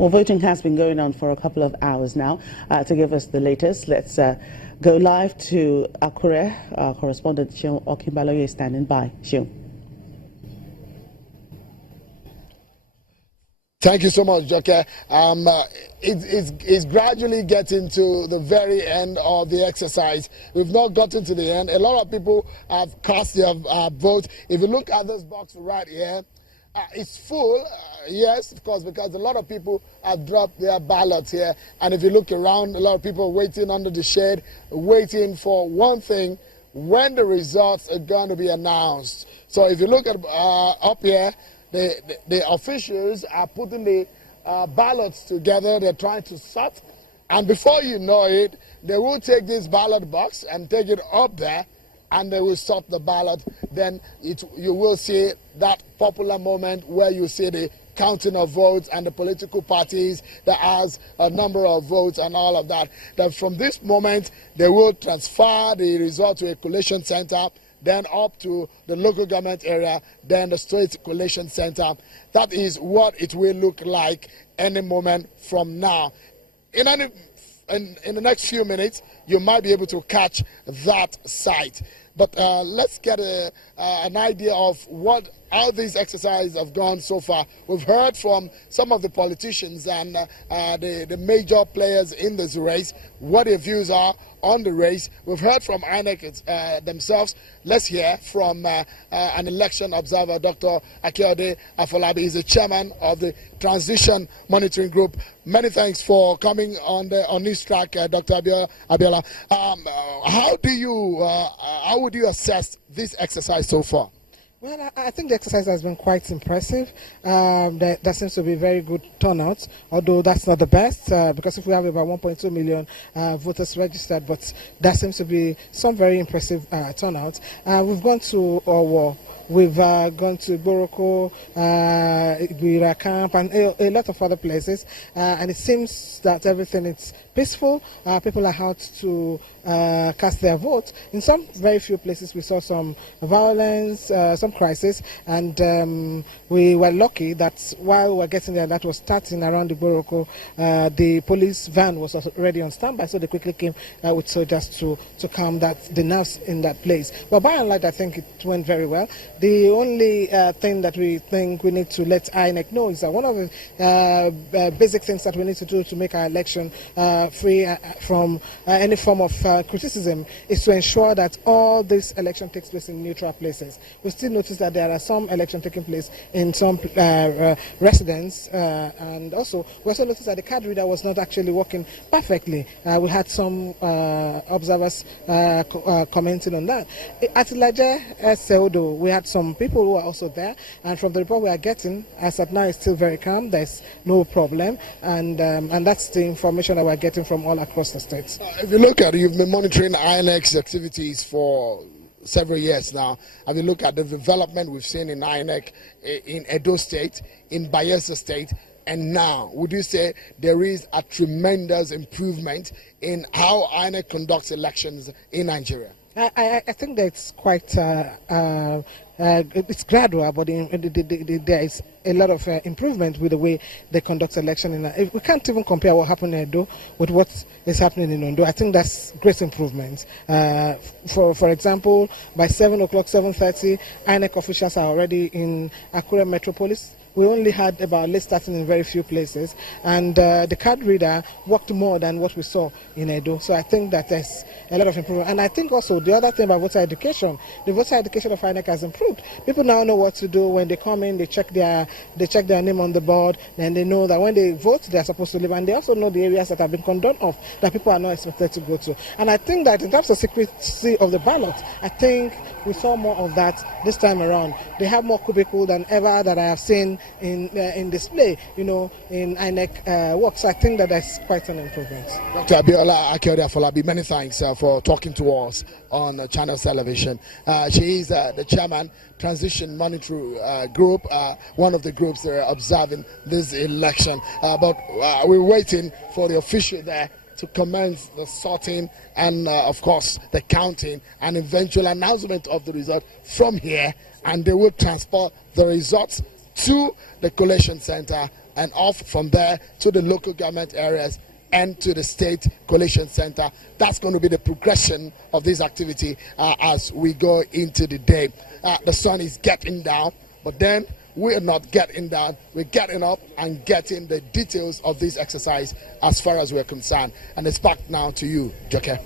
Well, voting has been going on for a couple of hours now. To give us the latest, let's go live to Akure. Our correspondent Shion Okimbaloye is standing by. Shion. Thank you so much, Joke. It's gradually getting to the very end of the exercise. We've not gotten to the end. A lot of people have cast their vote. If you look at this box right here, it's full, yes, of course, because a lot of people have dropped their ballots here. And if you look around, a lot of people waiting under the shade, waiting for one thing, when the results are going to be announced. So if you look at up here, the officials are putting the ballots together. They're trying to sort. And before you know it, they will take this ballot box and take it up there, and they will sort the ballot. Then you will see that popular moment where you see the counting of votes and the political parties that has a number of votes and all of that. That from this moment, they will transfer the result to a collation center, then up to the local government area, then the state collation center. That is what it will look like any moment from now. In the next few minutes, you might be able to catch that site. But let's get an idea of how these exercises have gone so far. We've heard from some of the politicians and the major players in this race, what their views are on the race. We've heard from INEC themselves. Let's hear from an election observer, Dr. Akure Afolabi. He's the chairman of the Transition Monitoring Group. Many thanks for coming on this track, Dr. Abiola. How would you assess this exercise so far? Well, I think the exercise has been quite impressive. There seems to be very good turnout, although that's not the best, because if we have about 1.2 million voters registered, but there seems to be some very impressive turnout. We've gone to Owo. We've gone to Boroko, Guira Camp, and a lot of other places, and it seems that everything is peaceful. People are out to cast their vote. In some very few places, we saw some violence, some crisis, and we were lucky that while we were getting there, that was starting around the Boroko, the police van was already on standby, so they quickly came with soldiers to calm the nerves in that place. But by and large, I think it went very well. The only thing that we think we need to let INEC know is that one of the basic things that we need to do to make our election free from any form of criticism is to ensure that all this election takes place in neutral places. We still notice that there are some elections taking place in some residents, and also we also noticed that the card reader was not actually working perfectly. We had some observers commenting on that. At Laje Seudo, we had some people who are also there, and from the report we are getting, as at now, it's still very calm. There's no problem, and that's the information that we're getting from all across the states. If you look at it, you've been monitoring INEC's activities for several years now. Have you looked at the development we've seen in INEC in Edo State, in Bayelsa State, and now, would you say there is a tremendous improvement in how INEC conducts elections in Nigeria? I think that it's quite it's gradual, but there is a lot of improvement with the way they conduct election. We can't even compare what happened in Edo with what is happening in Ondo. I think that's great improvement. For example, by 7 o'clock, 7:30, INEC officials are already in Akure Metropolis. We only had about late starting in very few places, and the card reader worked more than what we saw in Edo. So I think that there's a lot of improvement. And I think also the other thing about voter education, the voter education of INEC has improved. People now know what to do when they come in. They check their name on the board, and they know that when they vote, they are supposed to leave. And they also know the areas that have been condoned off that people are not expected to go to. And I think that in terms of secrecy of the ballot, I think we saw more of that this time around. They have more cubicle than ever that I have seen in display, in INEC work. So I think that that's quite an improvement. Dr. Abiola Akure Afolabi, many thanks for talking to us on Channel Television. She is the chairman, Transition Monitoring Group, one of the groups that are observing this election. But we're waiting for the official there to commence the sorting and, of course, the counting and eventual announcement of the result from here, and they will transfer the results to the collation center, and off from there to the local government areas and to the state collation center. That's going to be the progression of this activity as we go into the day. The sun is getting down, but then we're not getting down. We're getting up and getting the details of this exercise as far as we're concerned. And it's back now to you, Joke.